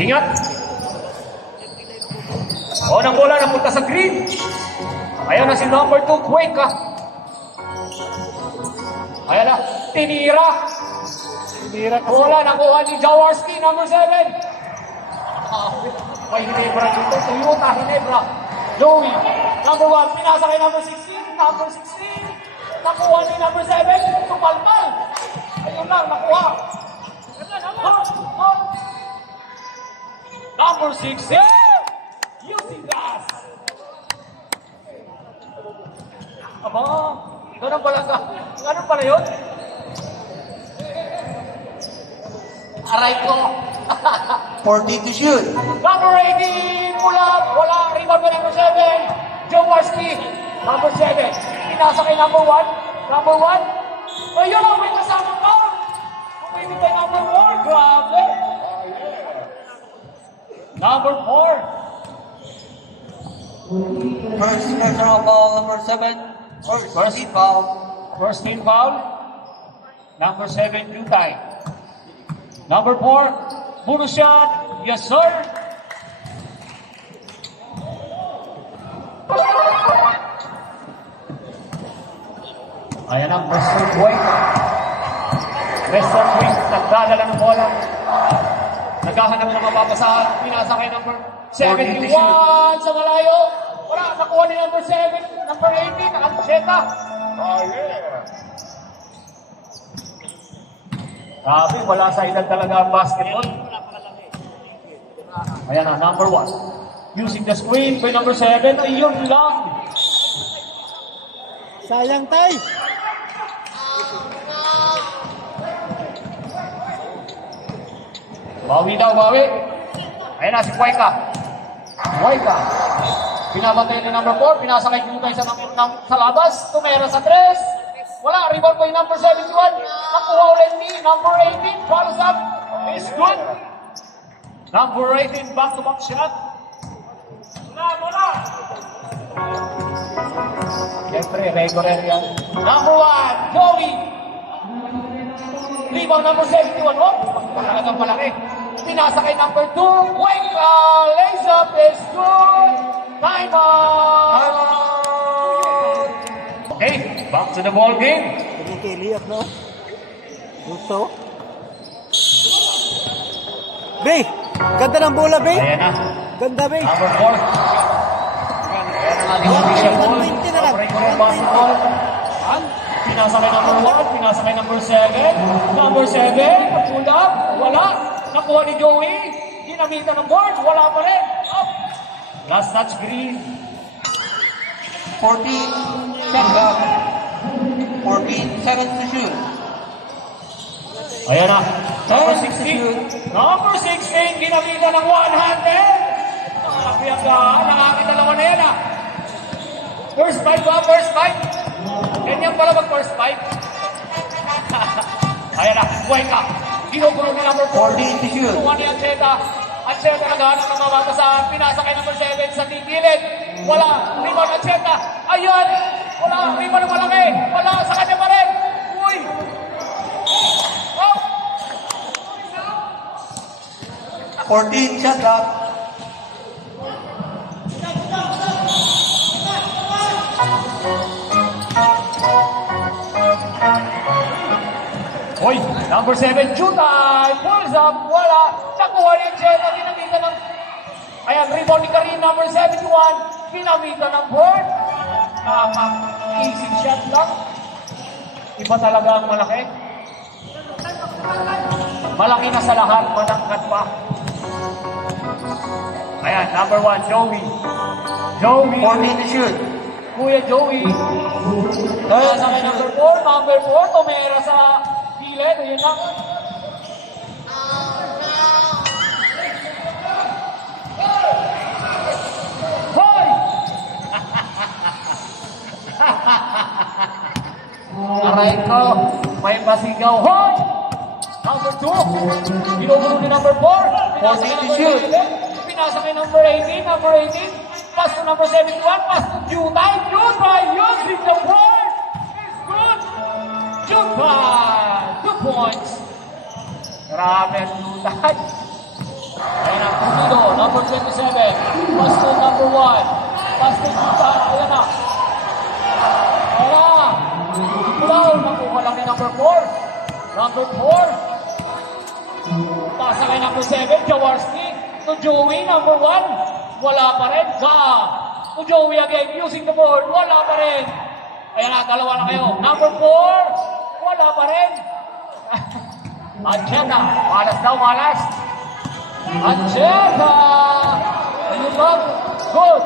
Ingat. O, ng bola napunta sa green. Ayan na si number 2, Cuenca. Ayan na, tinira. Bola nakuha ni Jaworski, number 7. May Hinebra dito, Toyota Hinebra. Joey, number 1, pinasa kay number 16. Number 16, nakuha ni number 7. Tumalmal. Ayun lang, nakuha. Number 16, using gas. Aba, ganun pala ka. Ganun pala yun? Aray ko. 40 to shoot. Number 18, wala. Rebound by number 7, Jaworski. Number 7, pinasa kay number 1. Number 1, ayun, may kasama pa. Kumibig kay number 4, grabe. Number 4. First personal foul, number 7. First team foul. First team foul. Number 7, Jutay. Number 4, bonus shot. Yes, sir. Ayan ang Mr. Quake. Mr. Quake, nagdadala ng bola. Naghahanap ng mapapasahan. Pinasa kay number 71 sa malayo. Wala, nakuha ni number 7. Number 18, Ancheta. Oh, yeah. Sabi, wala sa edad talaga ang basketball. Ayan na, number 1. Using the screen by number 7. Ayun lang. Sayang, Tay. Bawi daw, bawi. Ayan na, si Cuenca. Cuenca. Pinabantay ni number 4. Pinasa kay Jutay sa labas. Tumera sa 3. Wala, rebound ko yung number 71. Nakuha ulit ni number 18. Follows up. Is good. Number 18, back-to-back shot. Wala. Siyempre, regular yan. Number 1, Joey. Rebound number 71. Oh, talagang malaki. Pinasa kay number 2. Cuenca. Lays up is good. Time out. Okay, back to the ball game. Pinikiliyak, no? Gusto? Bey! Ganda ng bola, Bey! Ayan na. Ganda, Bey! Number 4. Ayan ang ating official ball. 120 na lang. Regular basketball. Pinasa kay number 1. Pinasa kay number 7. Number 7. Pull up. Wala. Nakuha ni Joey. Ginamitan ng board. Wala pa rin. Up. Last touch green. 14 shot up. 14 seconds to shoot. Ayan na. Number 16. Number 16. Ginamitan ng one-handed. Malaki ang gaan. Nakakita dalawa na yan, ah. First fight ba? First fight? Ganyan pala mag-first fight. Ayan na. Cuenca. Ginugulo ni number 4. 14 to shoot. Tuwa ni Ancheta. Ancheta naghahanap ng mabatasahan. Pinasa kay number 7 sa tigilid. Wala. Rebound Ancheta. Ayun. Wala. Rebound ng malaki. Wala. Sa kanya pa rin. Uy. Oh. 14 shot up. Uy. Number 7. Jutay. Pulls up. Wala. Nakuha ni Ancheta. Ginamitan ng... Ayan. Rebound ni Karin. Number 71. Ginamitan ng board. Easy shot lang. Iba talaga ang malaki. Malaki na sa lahat. Manangkat pa. Ayan. Number 1. Joey. Joey. 14 to shoot. Kuya Joey. Kaya sa kay number 4. Number 4. Tumera sa gilid. Ayun lang. Hoy! Aray ko. May pasigaw. Hoy! Number 2. Ginugulo ni number 4. Pinasa kay number 7. Pinasa kay number 18. Number 18. Pass to number 71. Pass to Jutay. Jutay using the board. It's good. Jutay. 2 points. Grabe ang Jutay. Ayan na. Pulido. Number 27. Pass to number 1. Pass to Jutay. Ayan na. Ayan na. Foul. Makuha lang ni number 4. Number 4. Pasa kay number 7, Jaworski. To Joey, number 1. Wala pa rin. To Joey again, using the board. Wala pa rin. Ayan na, dalawa na kayo. Number 4. Wala pa rin. Ancheta. Malas daw, malas. Ancheta. Ayun lang. Good.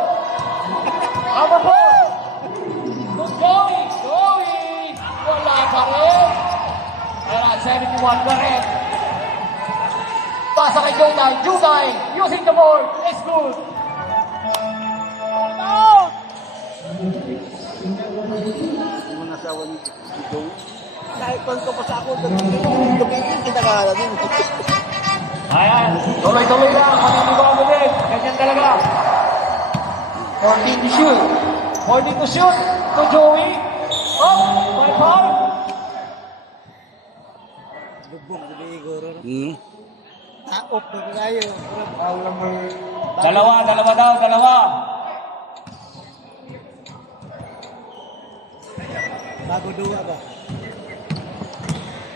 Number 4. To Joey. Joey. Wala pa rin. Ayan na, 71 pa rin. Pasa kay Jutay. Jutay using the board. It's good. Out! Hindi mo nasawa ni Joey. Kahit kung ko pa sa ako, tumigil kita ka din. Ayan. Tuloy-tuloy lang. Maninigaw mo din. Ganyan talaga. 14 to shoot. 40 to shoot. To Joey. Oh, by foul. Lubog, sabi Igoro. Takop na kayo. Foul number Dalawa daw. Bago duwa ba?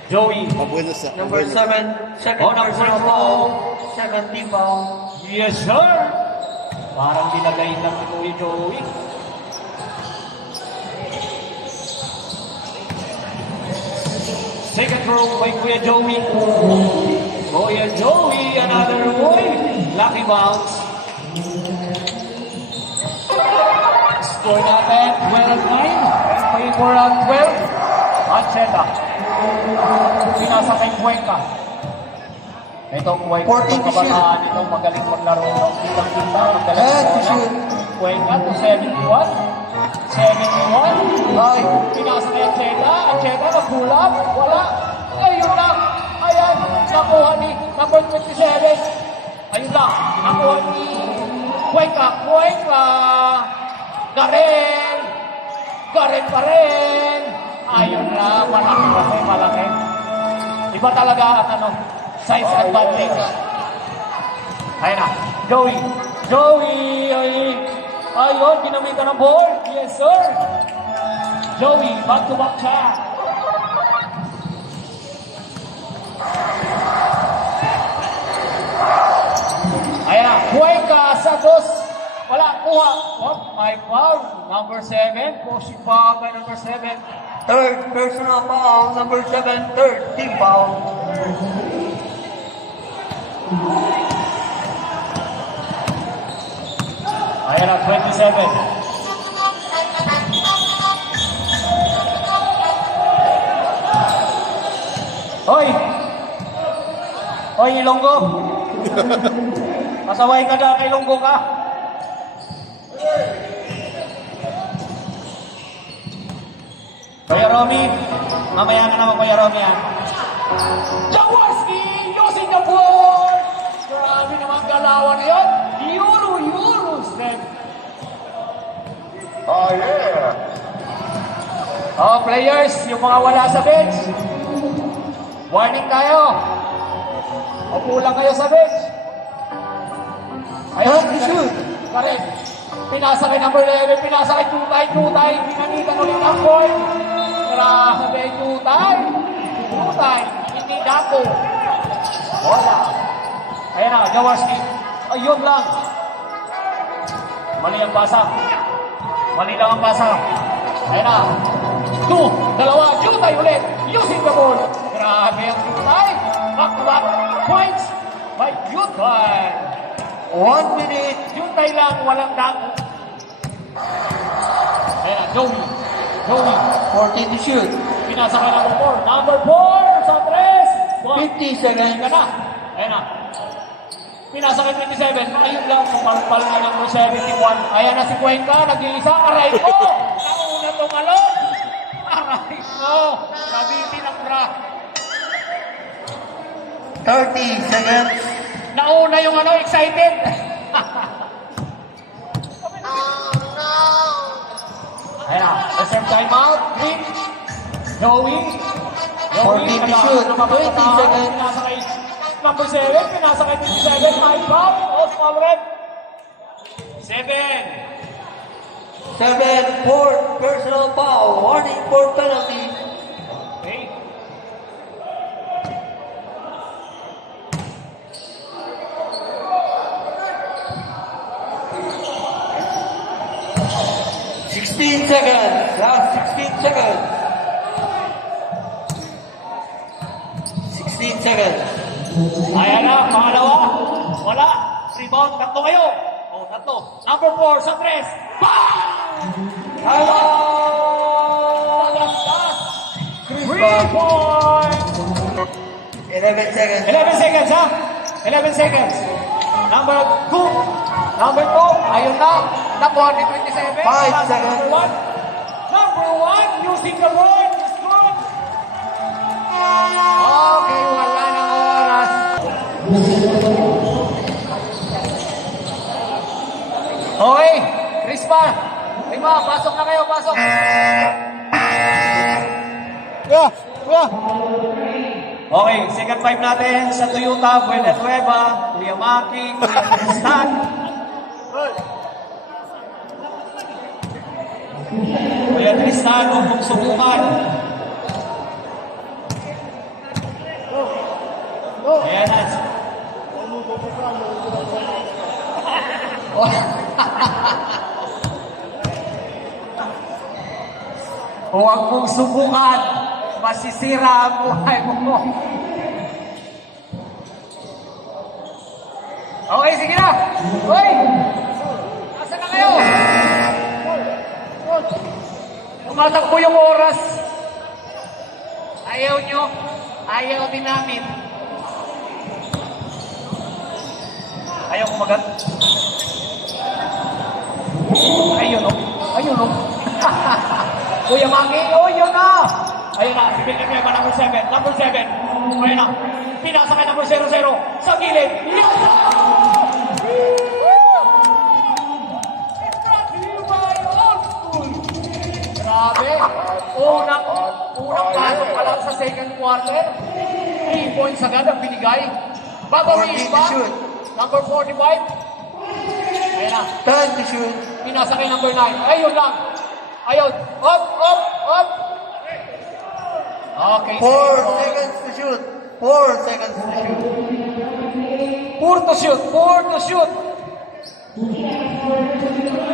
Joey. Mabueno sa. number 7. Second Oh, number personal 4. foul. 70 foul. Yes, sir. Parang dinagay lang ni Kuya Joey. Second throw by Kuya Joey. Kuya Joey, another boy. Lucky bounce. Score natin, 12-9. Favor ang 12. Ancheta. Pinasa kay Cuenca. Itong Cuenca, 14 itong to shoot. kabataan, itong magaling maglaro. Kitang-kita, magaling And to maglaro. shoot. Cuenca to 71. 71. Ay. Pinasa kay Ancheta. Ancheta, nagbulat. Wala. Ayun lang. Ayan. Nakuha ni number 27. Ayun lang. Nakuha ni Cuenca. Cuenca. Garen. Garen pa rin. Ayun lang. Malaki kasi. Malaki. Iba talaga ang ano, size advantage. Ayun na. Joey. Joey. Ayun. Ginamitan ng ball. Yes, sir. Joey. Back-to-back siya. Ayan na. Cuenca sa dos. Wala. Kuha. Oh, my foul. Number 7. Pushing pa by number 7. Third personal foul. Number 7. Third team foul. Ayan na. 27. Hoy! Hoy, Ilonggo! Pasaway ka na, Ilonggo ka! Kuya Romy, mamaya na naman Kuya Romy ha. Jaworski using the board! Grabe naman galawan na yun! Euro step! Oh, yeah. Oh, players, yung mga wala sa bench. Warning tayo. Upo lang kayo sa bench. Ayun, shoot. Correct. Pinasa kay number 11, pinasa kay Tutay. Pinanitan ulit ang boy. Grabe, Tutay. Hindi Dapo. Wala. Ayan na, Jaworski. Ayun lang. Mali ang basa. Mali lang ang basa. Ayan na. 2, dalawa, Jutay ulit. Using the ball. Grabe ang Jutay. Back-to-back points by Jutay. 1 minute. Jutay lang, walang dago. Ayan na, Joey. 14 to shoot. Pinasa kay number 4. Number 4 sa 3. 50 seconds. Ka na. Ayan na. Pinasa kay 27. Ayun lang, kumalpal na number 71. Ayan na si Cuenca, nag-iisa. Aray ko! Nauna tumalon. Aray ko! Nabitin ang bra. 30 seconds. Nauna yung excited. Na-serve timeout. Green. Joey. 14 to shoot. 20 seconds. Pinasa kay number 7. Pinasa kay 27. My foul. Off foul red. 7. 7, 4, personal foul. Warning for penalty. Okay. Last 16 seconds. 16 seconds. Ayan na, pangalawa. Wala. Rebound. Tatlo kayo. O, tatlo. Number 4 sa 3. Hello! 3 points. 11 seconds. 11 seconds, ha? 11 seconds. Number 2. Number 2. Ayun na. Nakuha ni 27. 5 seconds. Number 1. Using the board. Is good. Okay, wala nang oras. Okay. Crispa. Lima, pasok na kayo. Pasok. Yeah, yeah. Okay, second five natin sa Toyota, Buenanueva, Kuya Maki, Kuya Tristan. Kuya Tristan, huwag mong subukan. Ayan na. Huwag mong subukan. Masisira ang buhay mo. Okay, sige na. Hoy! Nasaan na kayo? Tumatakbo yung oras. Ayaw nyo. Ayaw din namin. Ayaw kumagat. Ayun o. Ayun o. Kuya Maki, oh yun na. Ayun na, si Villanueva, number 7. Number 7. Ayun na. Pinasa kay number 0-0. Sa gilid. Grabe. Unang pasok pa lang sa second quarter. 3 points agad ang binigay. Babawiin 14 to pa. shoot. Number 45. Ayun na. 10 to shoot. Pinasa kay number 9. Ayun lang. Ayun. Up, up, up. Okay. 4 seconds to shoot. 4 seconds to shoot. 4 to shoot. 4 to shoot.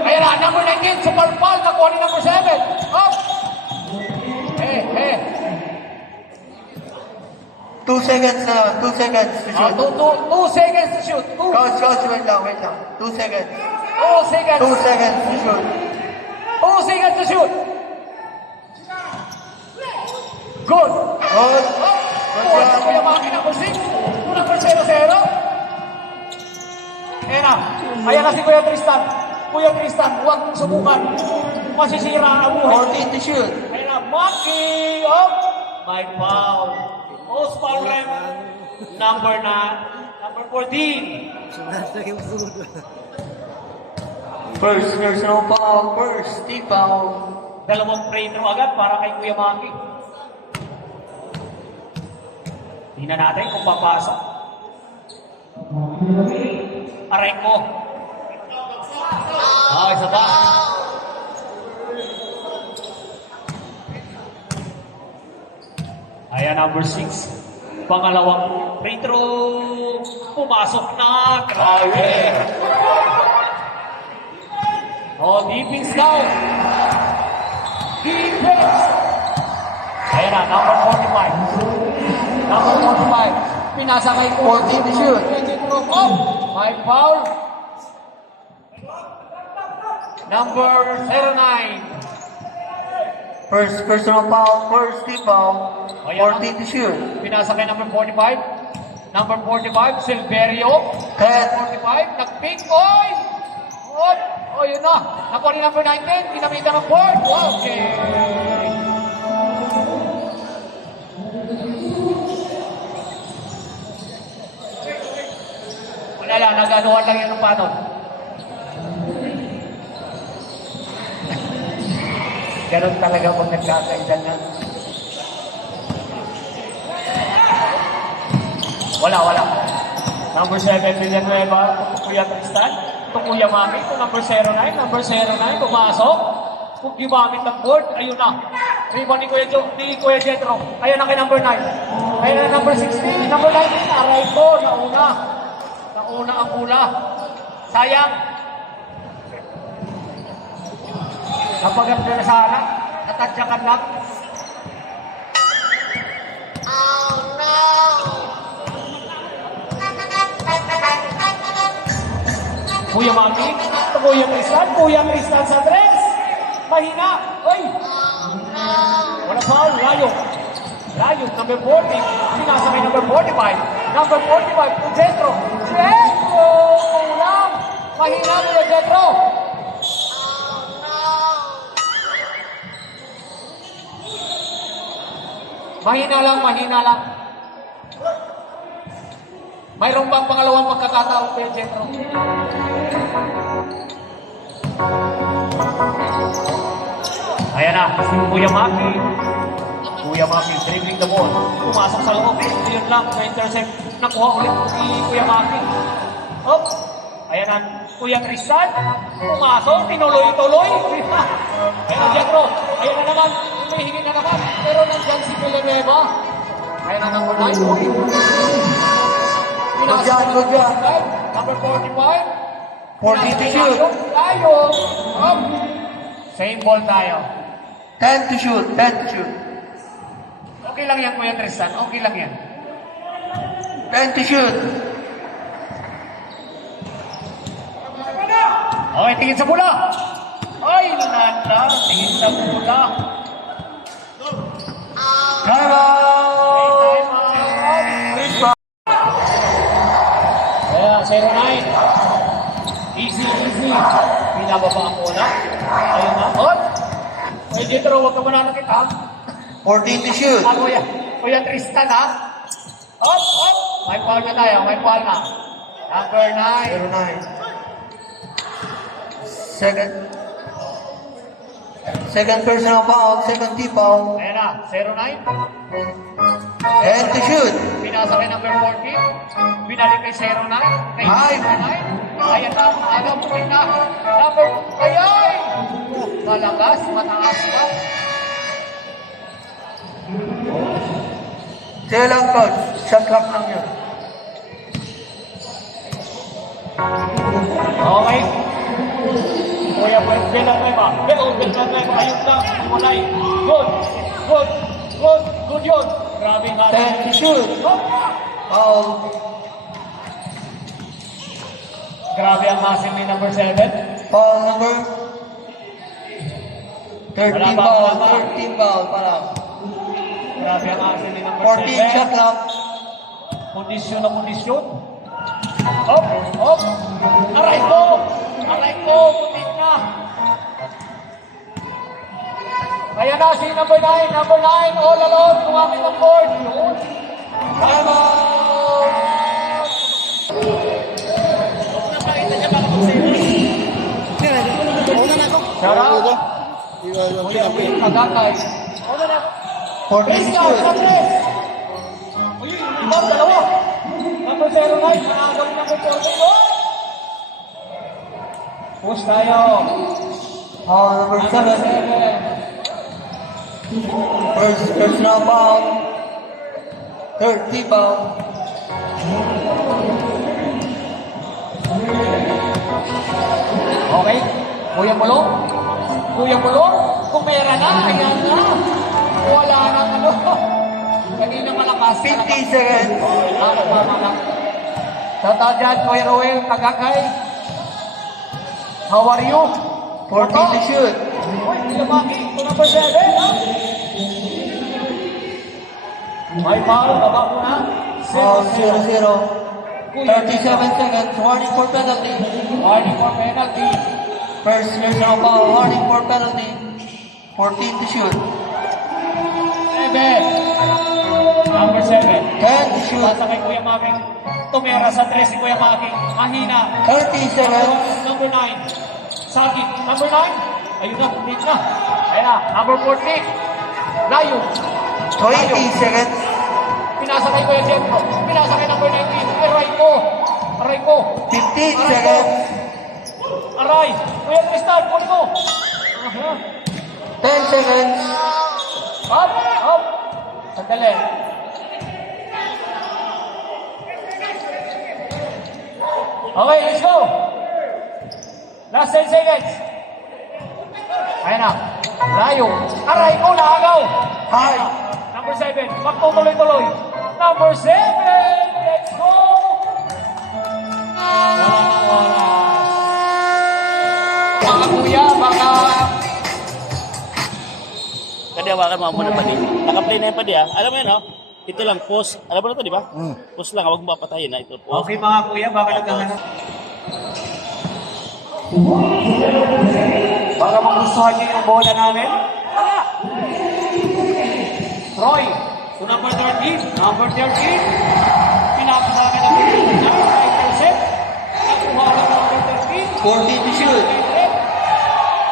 Ayun na. Number 19. Super foul. Nakuha ni number 7. Up. Eh. 2 seconds na. 2 seconds to shoot. 2 seconds to shoot. 2 Coach, wait lang. 2 seconds. seconds. 2 seconds to shoot. 2 seconds to shoot. Good. Good. Good job. Kuya Maki, number 6. Number 0-0. Ayan na si Kuya Tristan. Kuya Tristan, huwag mong subukan. Masisira ang buhay. 14 to shoot. Ayan na, Maki. Up. My foul. Most foul rep. Number 14. Sunod na yung sunod. First personal foul. First team foul. Dalawang free throw agad para kay Kuya Maki. Tingnan natin kung papasok. Aray ko. Isa pa. Ayan, number 6. Pangalawang free throw. Pumasok na. Grabe. Defense daw. Defense. Ayan na, number 45. Number 45. Pinasa kay 14 to shoot. My foul. Number 09. First personal foul. First team foul. 14 to shoot. Pinasa kay number 45. Number 45, Silverio. 10. 45, nag-pick. Oy! Oh, yun na. Nakuha ni number 19. Pinamitan ng board. Okay. Wala lang, nag-anuhan lang yan ng panon. Ganun talaga pag nagkakaitan na. Wala. Number 7, Villanueva. Kuya Tristan. Ito Kuya Mami. Ito number 09. Number 09, pumasok. Kung gumamit ng board, ayun na. Rebound ni Kuya Jetro. Ayun na kay number 9. Ayun na number 16. Number 19, aray ko. Nauna ang pula. Sayang. Napaganda na sana. Natadyakan lang. Kuya Mami, Kuya Tristan sa tres. Mahina. Ay! Wala foul. Layo, number 40. Pinasa kay number 45. Number 45, to Jetro. Jetro! Kulang. Mahina Kuya Jetro. Mahina lang. Mayroon bang pangalawang pagkakataon Kuya Jetro? Ayan na, si Kuya Maki. Kuya Maki, dribbling the ball. Pumasok sa loob. Yun lang, na-intercept. Nakuha ulit si Kuya Maki. Hop. Ayan na, Kuya Tristan. Pumasok, tinuloy-tuloy. Ayan na, Jetro. Ayan na naman, humihingi na naman. Pero nandyan si Villanueva. Ayan na, number 9. Good job. Number 45. 40 to shoot. Tayo. Up. Same ball tayo. 10 to shoot. Okay lang yan, Kuya Tristan. Okay lang yan. 10 to shoot. Okay, tingin sa bola. Ay, nanda. Tingin sa bola. Time out. Kaya, 09. Easy. Pinababa ang bola. Ayun na. Hot. Kuya Jetro, huwag ka mananakit ha. 14 to shoot. Kuya Tristan ha. Hop. May foul na tayo. Number 9. 09. Second personal foul. Second team foul. Ayan na. 09. 10 to shoot. Pinasa kay number 14. Binalik kay 09. Kay Ay. 09. Ayan na. Puting na. Number. Ayay! Malagas. Mataas ka. Sige lang, coach. Shot clock lang yun. Okay. Kuya Villanueva. Villanueva. Ayun lang. Iwalay. Good yun. Grabe nga. 10 to shoot. Foul. Grabe ang massing ni number 7. Foul number 13 Wala ba? foul. 13 foul. Parang. Grabe ang massing ni number 14 shot 7. clock. Kondisyon na kondisyon. Hop. Aray ko. Putik na. Ayan na si number 9. Number 9. All alone. Kumamit ng board. Yun. Time out. Sarap. Kuya Will Kagakay. 14 to shoot. Dalawa. Number 09. Managaw number 14. Push tayo. Foul number 7. First personal foul. Third team foul. Okay. Kuya Mulong. Kung meron na, ayan na. Wala nang ano. Kanina malakas. 50 seconds. Tata dyan, Kuya Roel, Kagakay. How are you? 14 to shoot. Uy, Lumaki, ito number 7. May foul, baba mo na. Foul 0-0. 37 seconds. Warning for penalty. Warning for penalty. First personal foul. Warning for penalty. 14 to shoot. 7. Number 7. 10 to shoot. Pasa kay Kuya Maming. Tumera sa 3 si Kuya Maming. Mahina. 30 seconds. Number 9. Sagi. Number 9. Ayun na, putik na. Ayan na, number 14. Layo. 20 seconds. Pinasakay ko yung Jentro. Pinasakay number 19. Aray ko. Aray ko. 15 Aray ko. seconds. Aray. Kuya Tristan, kunin mo. 10 seconds. Up, up. Sandali. Okay, let's go. Last 10 seconds. Ayan na. Layo. Aray ko, nakagaw. High. Number 7. Magtutuloy-tuloy. Number 7. Let's go. Wala. Mga kuya, mga... Kasi hawakan mo muna pa din. Naka-play na yan pa di ah. Alam mo yan, no? Ito lang, pause. Alam mo na ito, di ba? Pause lang, huwag mo papatayin na ito. Pause. Okay mga kuya, baka naghahanap. Baka magustuhan niyo yung bola namin. Wala. Troy, to number 13. Number 13. Pinapasaka na number 9%. Nakuha ng number 13. 40 to shoot.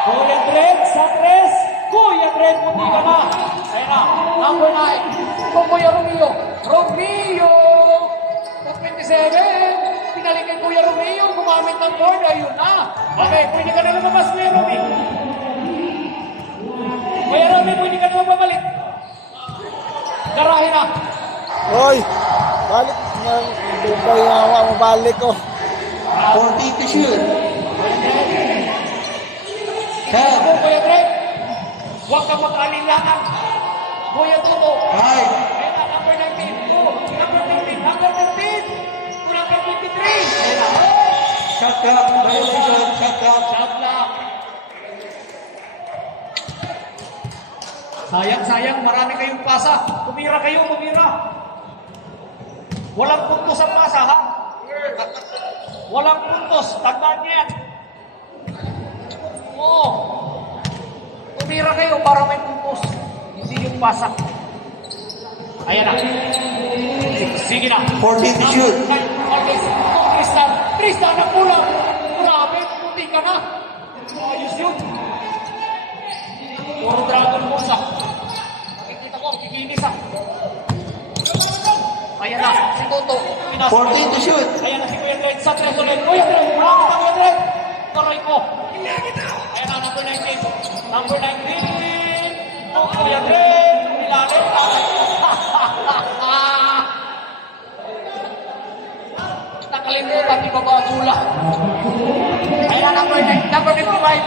Kuya Dred, sa tres. Kuya Dred, puti ka na. Ayan na, number 9. Kung Kuya Romeo. Romeo! 27. Pinalik kay Kuya Romeo. Gumamit ng board. Ayun na. Okay, pwede ka na lumabas, Kuya Romeo. Kuya Romeo, pwede ka na lumabalik. Garahe na. Hoy! Balik na. Hindi ba yung hawa mo balik ko? 40 to shoot. Ako, Kuya Dred. Huwag kang mag-alinlangan. Kuya Tuto. High. Ayan na, number 19. Oh, number 15. Number 15. Number 23. Ayan na. Shot clock. Violation. Shot clock. Shot clock. Sayang, marami kayong pasa. Tumira kayo, tumira. Walang puntos ang pasa, ha? Walang puntos. Tandaan niyo yan. Oo. Tumira kayo para may puntos. Hindi yung pasa. Ayan na. Sige na. 40 to shoot. Tristan. Tristan na kulang. Grabe, puti ka na. Ayos yun. Puro Dragon Balls ah. Nakikita ko, kikinis ah. Ayan na, si Toto. 40 to shoot. Ayan na si Kuya Dred. Sa tres ulit. Kuya Dred, bravo ka Kuya Dred. Taray ko. Ayan na, number 19. Number 19. Oh, Kuya Dred. Nilalim. Nakalimutan ni Baba Dula. Ayan na, number 9. Number 55.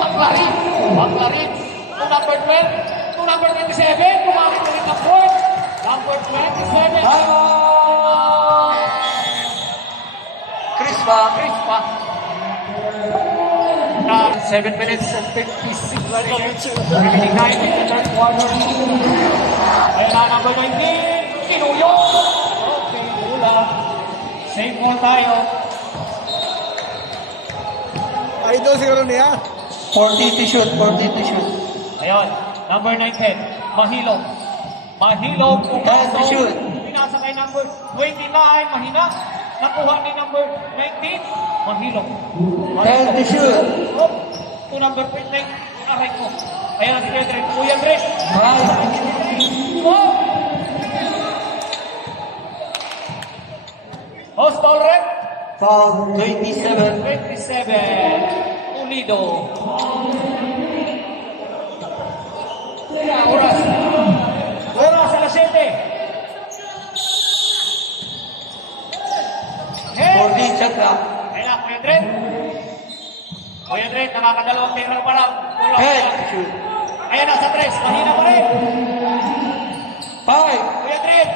Baklarin. Baklarin. To number 12. To number 27. Kumamit ulit ng board. Number 27. Chris ba? Chris pa. 7 minutes and 56 seconds. Remaining 9 in the third quarter. Ayan na, number 19. Kinuyo. Okay, Dula. Save ball tayo. Idol siguro niya. 40 to shoot. 40 to shoot. Ayun, number 19. Mahilog. Mahilog. Yes, to shoot. Pinasa kay number 29. Mahina. Nakuha ni number 19. Mahilog. 10 to shoot. Oh, to number 29. Aray ko. Ayan si Kuya Dred. Kuya Dred. High. Oh! Hostile rep. Foul. 27. 27. Unido. Oras. Oras alas 7. Hey! 40 shot clock. Ayan na, Kuya Dred. Kuya Dred, nakakadalawang tira pa lang. Kulang Head pa. to shoot. Ayan na, sa tres. Mahina pa rin. 5. Kuya Dred.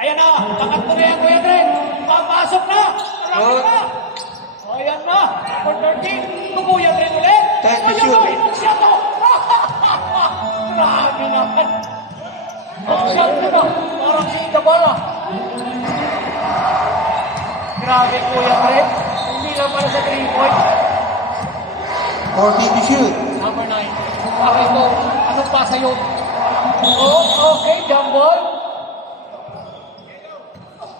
Ayan na, kakat ko na yan, Kuya Dred. Papasok na. Malapit Good. na. Ayan na, number 13. Kung Kuya Dred ulit. Time to Ayan shoot. na, inong siya to. Grabe naman. Ang siya to na. Parang si Ikabala. Grabe, Kuya Dred. Hindi lang para sa 3 points. 40 to shoot. Number 9. Okay ko. Anong pasa yun? Oh, okay, jump ball.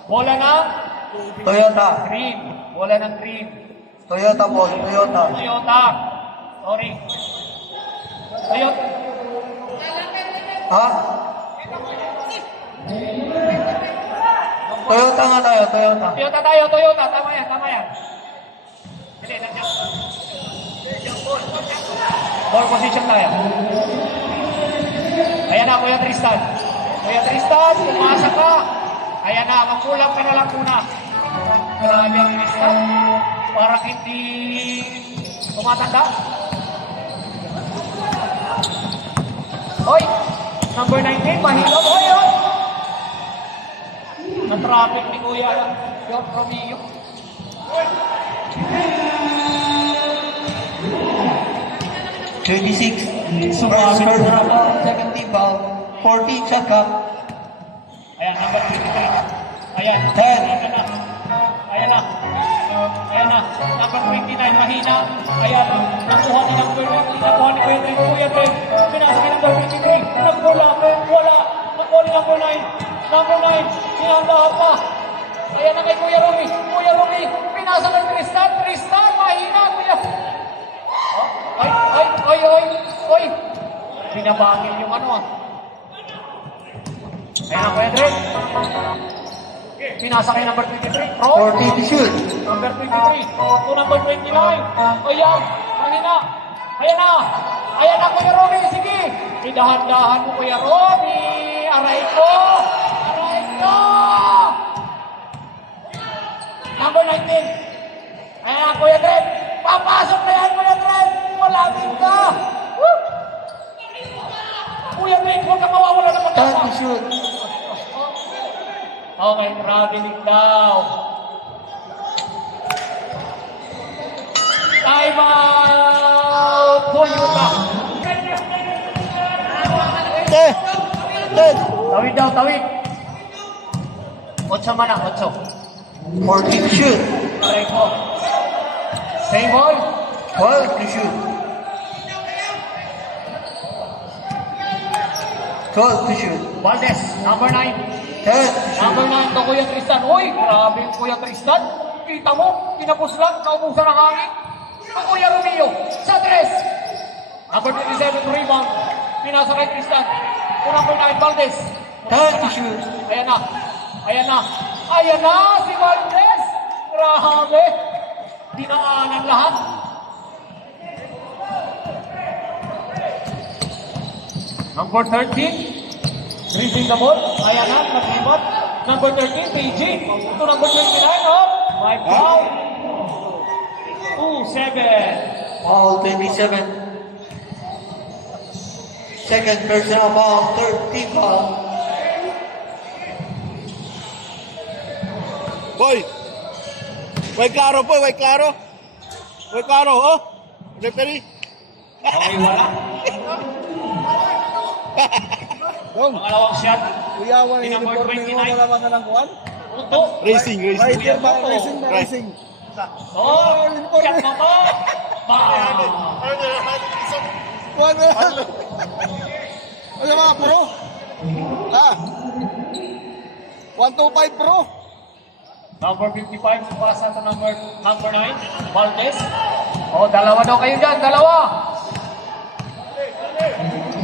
Bola ng Toyota. green. Bola ng green. Toyota ball. Toyota. Toyota. Sorry. Toyota. Ha? Toyota nga tayo, Toyota. Toyota tayo, Toyota. Tama yan, tama yan. Hindi, nandiyan. Ball position tayo. Ayan na, Kuya Tristan. Kuya Tristan, pumasa ka. Ayan na, magkulang ka na lang muna. Grabe ang Tristan. Parang hindi tumatanda. Hoy, number 19, mahilot. Hoy, hoy. Na-traffic ni Kuya John Romeo. 26. First person of foul, second team foul. 14 shot clock. Ayan, number 23. Ayan. 10. Ayan na. Ayan na. Ayan na. Number 29, mahina. Ayan na. Nakuha ni number 20. Nakuha ni Kuya Ben. Pinasa kay number 23. Nagbola. Wala. Nakuha ni number 9. Number 9. Sinandahan pa. Ayan na kay Kuya Romy. Kuya Romy. Pinasa kay Tristan. Tristan. Mahina. Kuya. Ay, ay, ay, ay. Ay. Binabangil yung ano ah. Ayan na Kuya Dre. Pinasa kay number 23. Pro. 14 to shoot. Number 23. To number 29. Ayan. Mahina. Ayan na. Ayan na Kuya Romy. Sige. Idahan-dahan mo Kuya Romy. Aray ko. Aray ko. Number 19. Ayan na Kuya Dre. Papasok na yan Kuya Dre. Malapit ka. Woo! Kuya Dre, huwag ka mawawala ng 10 pagkasa. to shoot. Okay, traveling daw. Time out! Toyota. Tawid daw, tawid. 8 mana, 8. 14 to shoot. Aray ko. Same ball. 12 to shoot. 12 to shoot. Valdez, number 9. 10 to shoot. Number 9 to Kuya Tristan. Uy, grabe yung Kuya Tristan. Kita mo, tinapos lang, naubusan ng hangin. To Kuya Romeo, sa 3. Number 27, rebound. Pinasa kay Tristan. To number 9, Valdez. 10 to shoot. Ayan na. Ayan na. Ayan na, si Valdez. Grabe. Dinaanan lahat. Number 13, reaching the ball. Ayan na, nag-ibat. Number 13, PG. Ito number 29, oh. My foul. 2-7. Foul 27. Second personal foul, third team foul. Boy! Way klaro po, way klaro. Way klaro, oh. Referee. Okay, wala. Dong, Pangalawang shot. kuyawan Di yung number uniforme mo, 29. wala ka ng kuwan? Punto. Racing, racing. Kuya ba? Punto. Racing, ba? Racing. Oh, shot na ba? Bang! Kuwan mo yan. Ano mga pro? Ha? 125 pro? Number 55, pasa sa number 9, Valdez. Oh, dalawa daw kayo dyan, dalawa.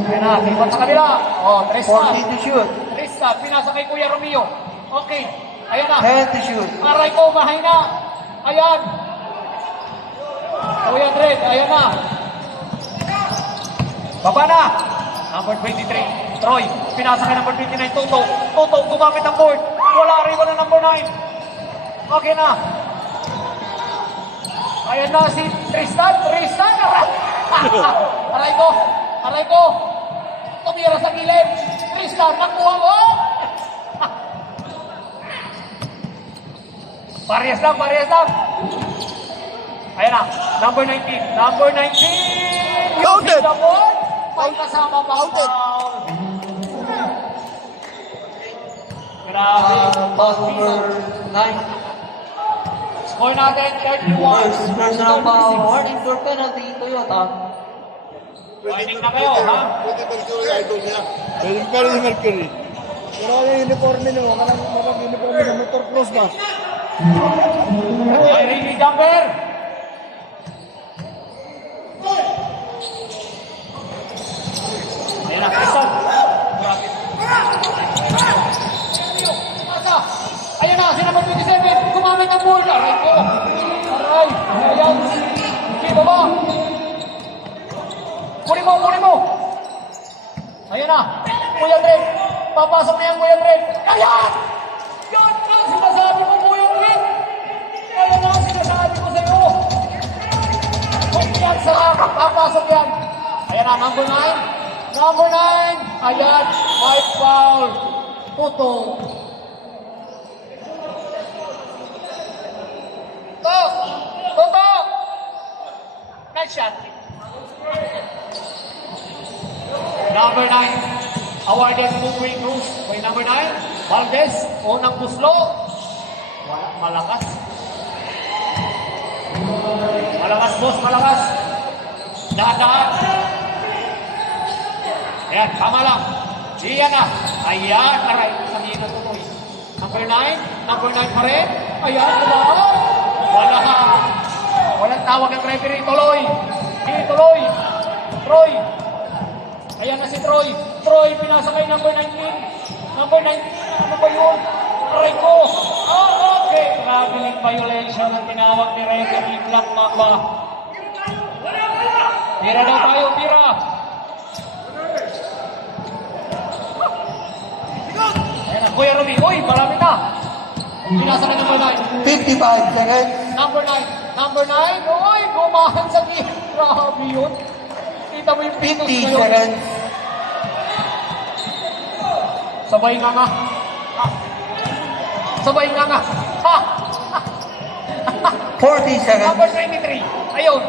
Ayan na, lipat sa kabila. Oh, 14 Tristan. to shoot. Tristan, pinasa kay Kuya Romeo. Okay, ayan na. 10 to shoot. Aray ko, mahina. Ayan. Kuya Dred, ayan na. Baba na. Number 23, Troy. Pinasa kay number 29, Toto. Toto, gumamit ang board. Wala rin na number 9. Okay na. Ayan na si Tristan. Tristan, aray. Aray ko. Aray ko. Tumira sa gilid. Tristan, nakuha mo. Parehas lang, parehas lang. Ayan na, number 19. Number 19. Counted. Using the ball. May kasama pa Counted. foul. Grabe. Foul number 9. Score natin, 31. First personal foul, warning for penalty, Toyota. Warning na kayo, ha? Pwede pa rin si Mercury. Pero yung uniforme nyo, walang uniforme ng motor cross ba? Ay, Ricky Jumper. baba. Kunin mo, kunin mo. Ayan na. Kuya Drake. Papasok na yan, Kuya Drake. Ayan! Yan ang sinasabi ko, Kuya Drake. Ayan ang sinasabi ko sa iyo. Kung yan sa papasok yan. Ayan na, number 9. Number 9. Ayan, may foul. Toto. Toto! Nice shot. Number 9. Awarded to free Cruz. Kay number 9. Valdez. Unang puslo. Wala, malakas. Malakas, boss, malakas. Dahan-dahan. Ayan, tama lang. Iyan na. Ayan, aray. Sabihin na tuloy. Number 9. Number 9 pa rin. Ayan, wala. Wala. Walang tawag ng referee. Tuloy. Sige, tuloy. Troy. Ayan na si Troy. Troy, pinasa kay number 19. Number 19. Ano ba yun? Aray ko. Okay. Traveling violation ang tinawag ni referee Black Mamba. Tira daw tayo, tira. Ayan na, Kuya Ruby. Uy, marami na. Pinasa kay number 9. 55 seconds. Number 9. Number 9. Uy, gumahan sa game. Grabe yun. Kita mo yung pinos 50 na yun. seconds. Sabay nga nga. Ha. Sabay nga nga. Ha. 40 seconds. Number 23. Ayun.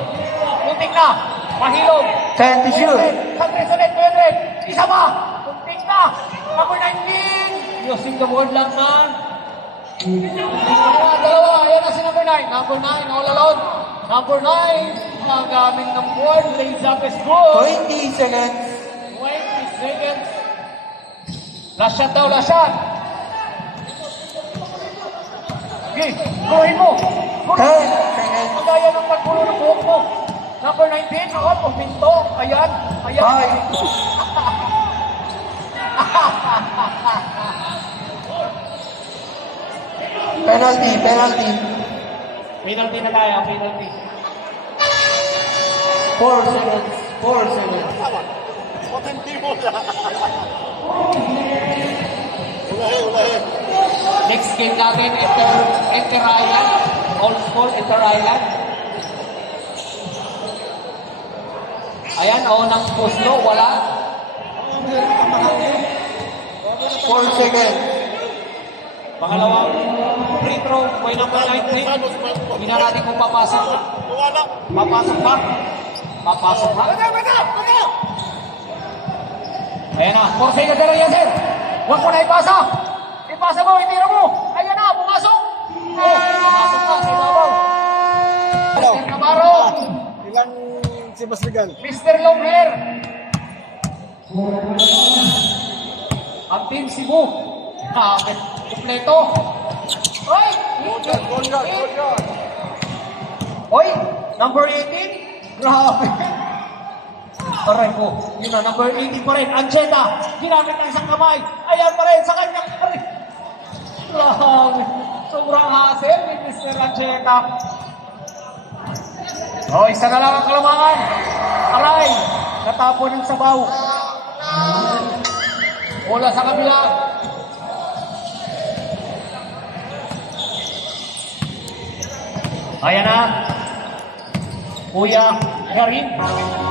Muntik na. Mahilog. 10 to shoot. Country ulit. Kuya Drake. Isa pa. Muntik na. Number 19. Using the word lang man. Dalawa. Ayan na si number 9. Number 9. All alone. Number 9. Nagamit ng board. Lays up is good. 20 seconds. 20 seconds. Last shot daw, last shot. Okay, guhin mo. 10 seconds. Magaya ng pagpulo ng buhok mo. Number 19, ako, puminto. Ayan, ayan. 5. Penalty, penalty. Penalty na tayo, penalty. 4 seconds. 4 seconds. Next game natin, Inter Island. Old school, Inter Island. Ayan, unang puslo, wala. 4 seconds. Pangalawang free throw, may number 19. Hindi na natin kung papasok na. Papasok na. Papasok na. Ayan na, 4 seconds na rin yan, sir. Huwag mo na ipasa. Ipasa mo, itira mo. Ayan na, pumasok. Oh, pumasok na sa ibabaw. Mr. Navarro. Ilang si Basrigan? Mr. Longhair. Ang team Cebu. Kompleto. Oy! Oy! Number 18. Grabe. Aray ko. Yun na, number 18 pa rin. Ancheta. Ginamit ng isang kamay. Ayan pa rin sa kanya. Aray. Grabe. Sobrang hassle ni Mr. Ancheta. O, isa na lang ang kalamangan. Aray. Natapon ng sabaw. Bola sa kabila. Ayan na. Kuya Karim.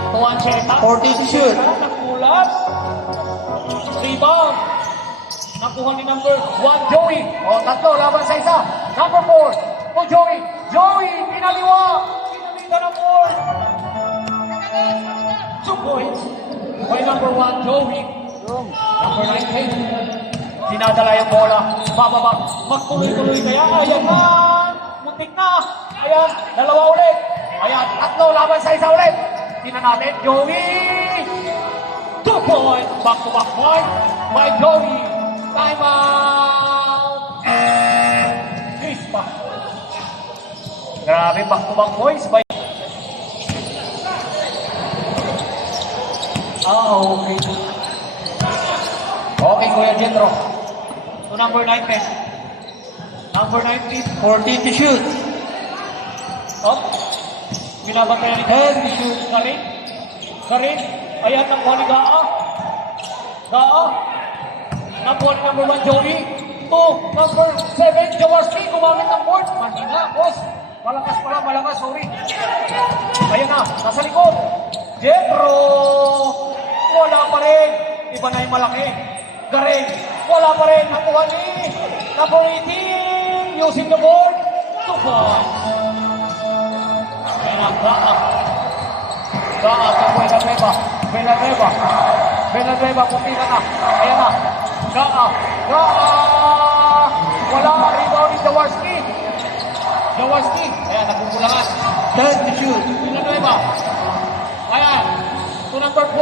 Tuan Cheta. 40 to shoot. Nakulat. Rebound. Nakuha ni number 1, Joey. O, tatlo, laban sa isa. Number 4. O, Joey. Joey, pinaliwa. Pinalita ng board. 2 points. By number 1, Joey. Number 19. Dinadala yung bola. Bababa. Magtuloy-tuloy kaya. Ayan na. Muntik na. Ayan. Dalawa ulit. Ayan. Tatlo. Laban sa isa ulit. Tingnan natin. Joey. 2 points. Back-to-back point. By Joey. Time out. Chris pa. Grabe. Back-to-back points. By okay. Okay, Kuya Jetro. So, number 19. Number 19. 40 to shoot. Oh. Binabantayan ni Karin. Karin. Ayan, nakuha ni Gaa. Gaa. Nakuha ni number 1, Joey. 2, number 7, Jaworski. Gumamit ng board. Mahina, boss. Malakas pala, malakas. Sorry. Ayan na, nasa likod. Jethro. Wala pa rin. Iba na yung malaki. Garing. Wala pa rin. Nakuha ni number 18. Using the board. 2 points. Ayan na, Gaa. Gaa, Villanueva. Villanueva. Villanueva, kumpiga na. Ayan na. Gaa. Gaa. Wala. Rebound ni Jaworski. Jaworski. Ayan, nagkukulangan. 10 to shoot. Villanueva. Ayan. To number 4.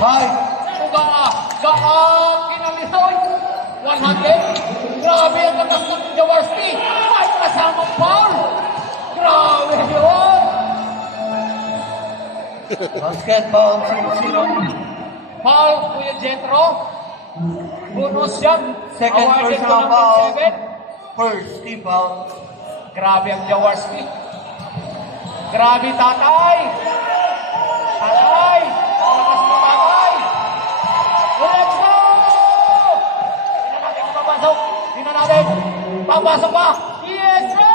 5. To Gaa. Gaa. Kinalisoy. 100. Grabe ang lakas ng Jaworski. Ay, kasamang foul. Grabe yun. Basketball 0-0. Foul, Kuya Jethro. Bonus yan. Second Awarded to personal number foul. 7. First team foul. Grabe ang Jaworski. Grabe, tatay. Tatay. Lakas mo, tatay. Let's go! Hindi na natin papasok. Hindi na natin. Papasok pa. Yes, sir!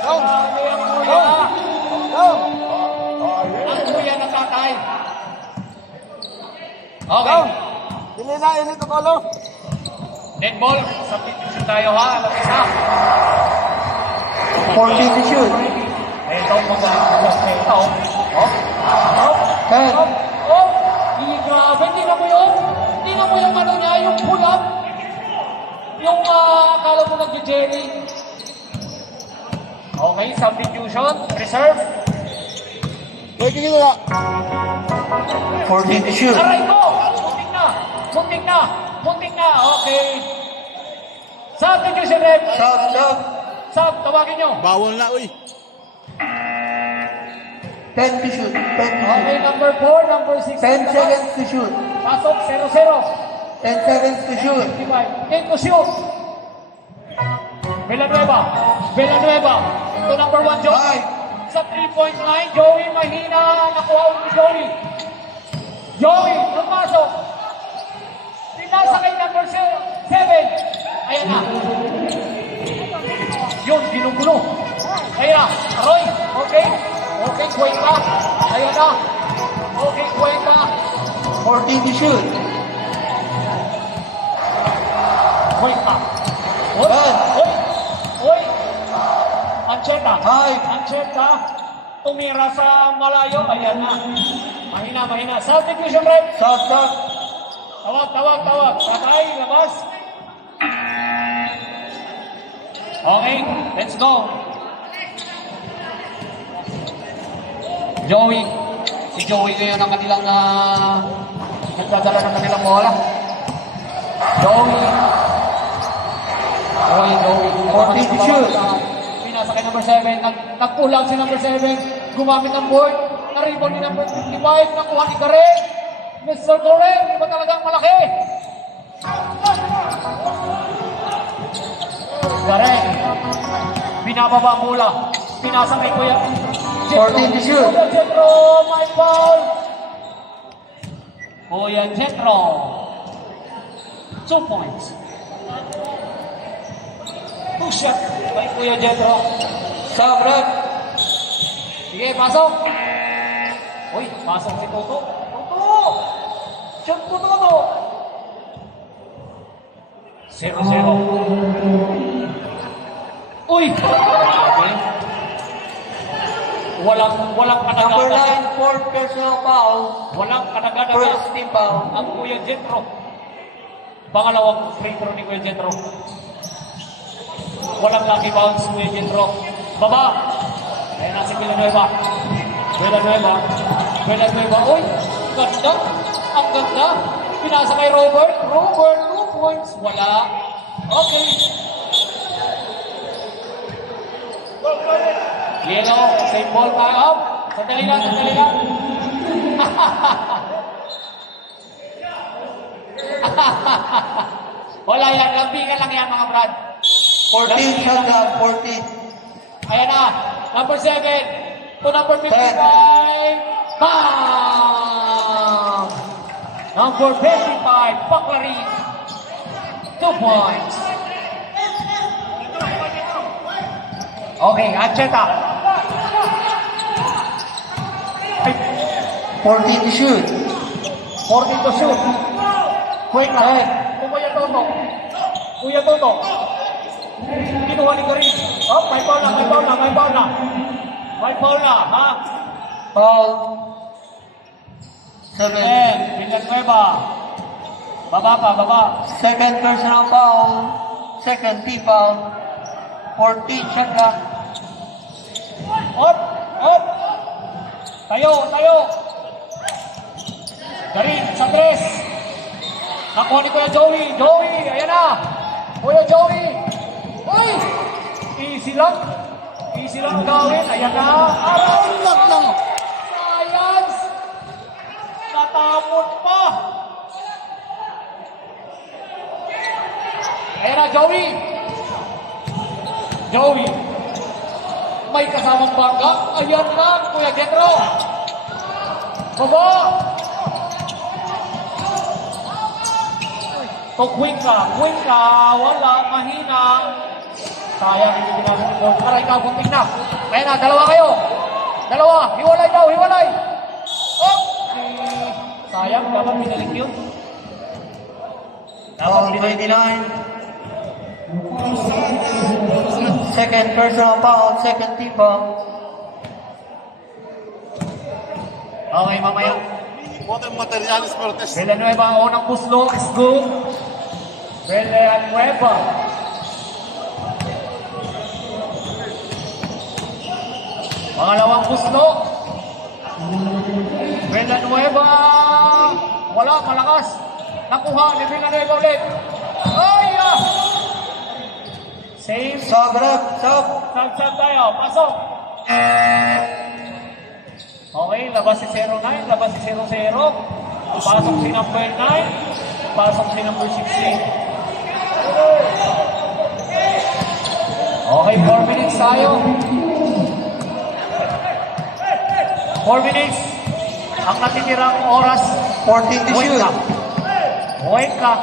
Grabe ang kuya. Ang kuya ng tatay. Okay. Dili na, init ang kolo. Dead ball. Substitution tayo ha. Alam isa. 14 to shoot. Ito, magaling ko sa ito. Oh. 10. Oh. Grabe. Hindi na mo yun. Hindi na mo yung ano niya, yung pull up. Yung akala mo nag-jelly. Okay, substitution. Reserve. Pwede nyo na. 14 to shoot. Aray ko! Muntik na! Muntik na! Muntik na! Okay. Substitution rep. Shot. Sub, tawagin nyo. Bawal na, uy. 10 to shoot. 10 to Okay, shoot. number 4, number 6. 10 seconds to shoot. Pasok, 0-0. 10 seconds to shoot. 55. Take to shoot. Villanueva. Villanueva. To number 1, Joey. 5. Sa 3-point line, Joey mahina. Nakuha ni Joey. Joey, pumasok. Pinasa kay number 7. Ayan na. Yun, ginugulo. Ayan na. Aroy. Okay. Okay, Cuenca. Ayan na. Okay, Cuenca. 14 to shoot. Cuenca. Oy. Oy. Oy. Ancheta. 5. Ancheta. Tumira sa malayo. Ayan na. Mahina. Substitution rep. Shot. Tawag. Tatay, labas. Okay, let's go. Joey. Si Joey ngayon ang kanilang nagdadala ng kanilang bola. Joey. Joey. 14 to shoot. Pinasa kay number 7. Nagkulang si number 7. Gumamit ng board. Na-rebound ni number 55. Nakuha ni Gareng. Mr. Gareng, di ba talagang malaki? Gareng. Binababa mula. Pinasa kay Kuya. 14 to shoot. Kuya Jethro, my ball. Kuya Jethro. 2 points. 2 shot kay Kuya Jethro. Sabrat. Sige, pasok. Uy, pasok si Toto. Toto! Shoot po Toto. 0-0. Uy! Grabe. Walang Number kadagadagan. 9, fourth personal foul. Walang kadagadagan. First team foul. Ang Kuya Jethro. Pangalawang free throw ni Kuya Jethro. Walang lucky bounce Kuya Jethro. Baba. Ayan na si Villanueva. Villanueva. Uy! Ganda. Ang ganda. Pinasa kay Robert. 2 points. Wala. Okay. Yellow. Same ball tayo. Up. Sandali lang. Wala yan. Lambigan lang yan mga brad. 14 shot. 14. Ayan na. Number 7 to number 55. Bam! Number 55, Paklari. 2 points. Okay, Ancheta. Ay, 14 to shoot. 14 to shoot. Quick na. Kuya Toto. Kuya Toto. Kinuha ni Karin. Oh, may foul na. May foul na, ha? Foul. 7. Villanueva. Baba. Second personal foul. Second team foul. 14 shot clock. Up. Tayo. Karin, sa tres. Nakuha ni Kuya Joey, ayan na. Kuya Joey. Uy! Easy lang gawin. Ayan na. Anak lang. Science! Natapon pa. Ayan na, Joey. May kasamang bangga. Ayan lang, Kuya Jetro. Baba. To quick ka. Wala, mahina. Sayang, hindi pinasok ko. Tara, ikaw, bunting na. Ayan na, dalawa kayo. Hiwalay daw. Oh! Sayang, dapat pinilik yun. Foul 29. Second personal foul. Second team foul. Okay, mamaya. Water materialis Martes. Villanueva, unang puslo, is good. Villanueva. Pangalawang puslo. Villanueva. Wala, malakas. Nakuha ni Villanueva ulit. Ay! Save. Sub. Sab tayo. Pasok. Okay, labas si 09, labas si 00. Pasok si number 9. Pasok si number 16. Okay, 4 minutes tayo. 4 minutes. Ang natitirang oras. 14 to shoot. Wait ka.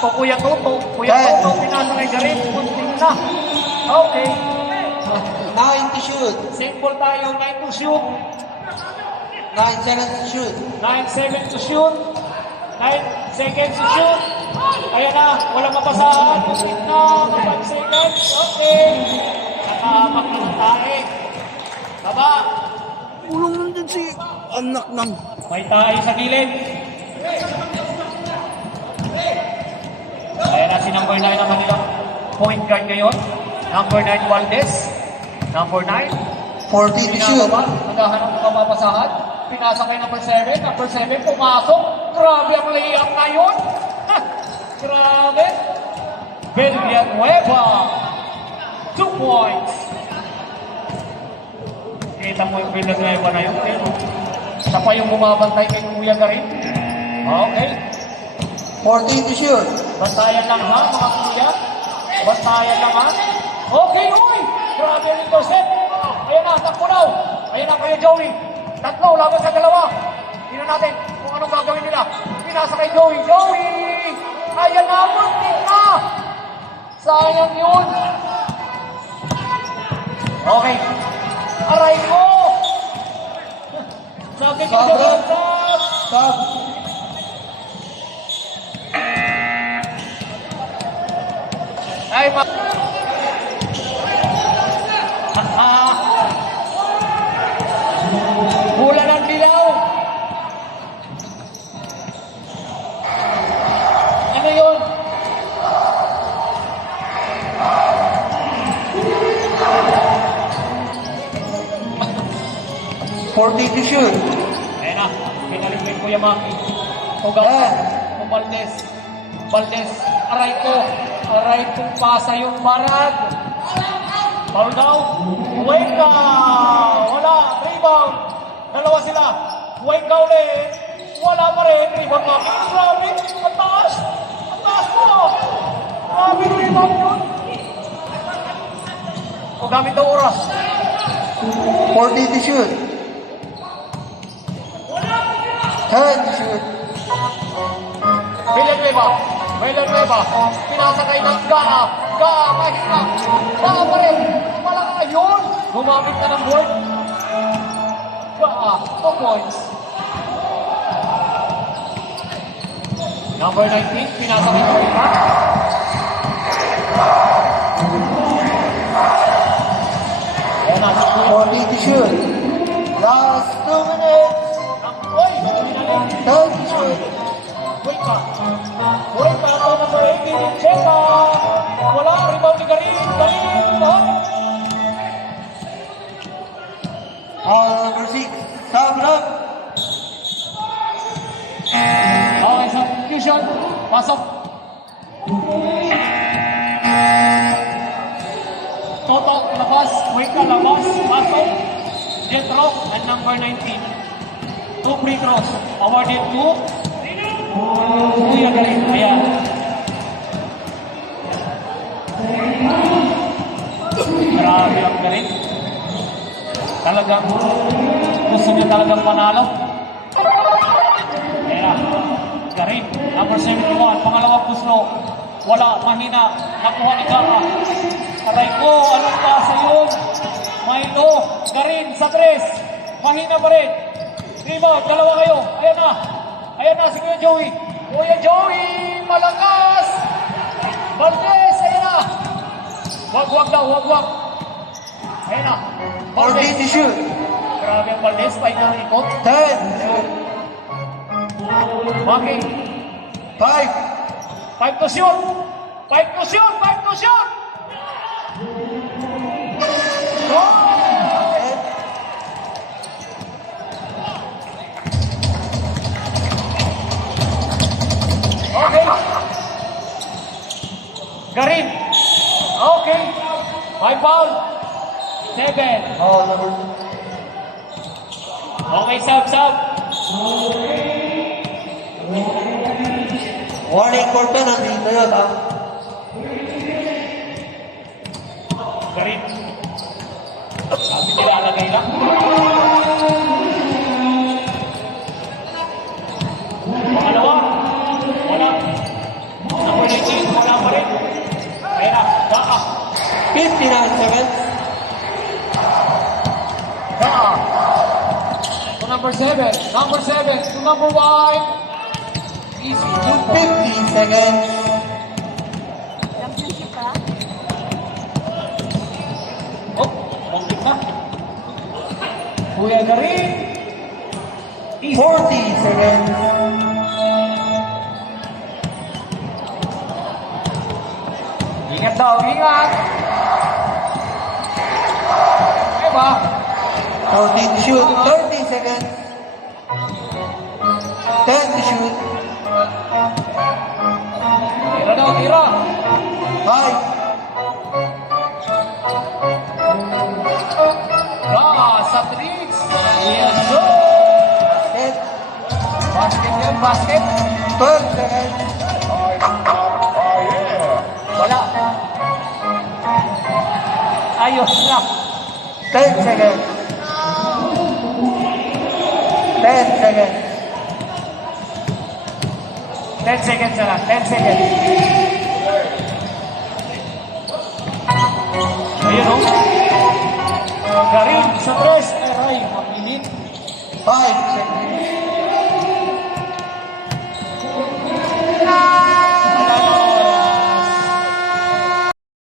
To Kuya Toto. Pinasa kay Garin. Punting na. Okay. 9 to shoot. Simple tayo. 9 to shoot. 9-7 to shoot. 9-7 to shoot. 9 seconds to shoot. Ayan na. Walang mapasahan. Na. 5 seconds. Okay. Nakamakita tayo. Baba. Ulong nandun si anak ng... May tayo sa gilid. Ayan na si number 9 ang kanilang point guard ngayon. Number 9 Valdez. Number 9. 14 to shoot. Naghahanap ng mapapasahan. Pinasa kay number 7. Number 7 pumasok. Grabe ang layup na yun. Grabe. Villanueva. 2 points. Kita mo yung Villanueva na yun. Siya pa yung bumabantay kay Kuya Garin. Okay. 14 to shoot. Bantayan lang ha, mga kuya. Bantayan lang ha. Okay, uy! Grabe yung intercept. Ayan na, takbo daw. Ayan na kayo, Joey. Tatlo, laban sa dalawa. Tingnan natin kung anong gagawin nila. Pinasa kay Joey. Ayan na, muntik na. Sayang yun. Okay. Aray ko. Sakit yung gagawin. Sub. Ay, Hula ng dilaw. Ano yun? $40 to shoot. Ayan na, pinalit ko yung Kuya Maki. Tugaw ko, Valdez, aray ko, pasa yung barag. Foul daw, Cuenca, wala, rebound, dalawa sila, Cuenca ulit, wala pa rin, rebound Maki. Grabe, ang taas mo, grabe rebound yun. O gamit daw oras. 40 to shoot. 10 to shoot. Villanueva, pinasakay ng Gaa, mahina, Gaa pa rin, malaka yun, gumamit na ng board, Gaa, 2 points. Number 19, pinasakay ng Gaa. Ayan na, 40 to shoot. Last 2 minutes. Oy, pinaling. 10 to shoot. Cuenca ito number 18, Cheka. Wala, rebound ni Garin, no? Number 6. Sabrak. Okay, substitution, pasok. Toto, labas, Cuenca, labas, pasok. Jetro, at number 19. 2 free throws, awarded to Kuya Garin, ayan. Grabe ang Garin. Talagang gusto niya talagang panalo. Ayan, Garin, number 71, pangalawang puso. Wala, mahina, nakuha ni Kaka. Aray ko, anong pasa yun? Milo, Garin sa 3. Mahina pa rin. Rebound, dalawa kayo. Ayan na. Ayan na si Kuya Joey. Kuya Joey, malakas. Valdez, ayan na. Wag daw, wag. Ayan na. 40 to shoot. Grabe ang Valdez, pa na ikot. 10 to shoot. Maki, 5. 5 to shoot. 5 to shoot. Okay. Garin. Okay. 5 foul. 7. Number Okay, sub. warning for penalty. Toyota. Garin. Kasi nilalagay lang. Pangalawa. Wala. Number 19. Wala pa rin. Ayan na. Baka. 59 seconds. Baka. To number 7. Number 7. To number 1. Easy. 50 seconds. Oh, bangkit na. Kuya Garin. Easy. 40 seconds. Ingat daw, ingat. Okay ba? 14 to shoot. 30 seconds. 10 to shoot. Tira daw, tira. 5. Sa tricks. Yes, go. Basket. Basket yan, basket. 12 seconds. Wala. Ayos na. 10 seconds. 10 seconds. 10 seconds na lang. 10 seconds. Ayun o. Garin sa tres. Aray, mapilit. 5 seconds.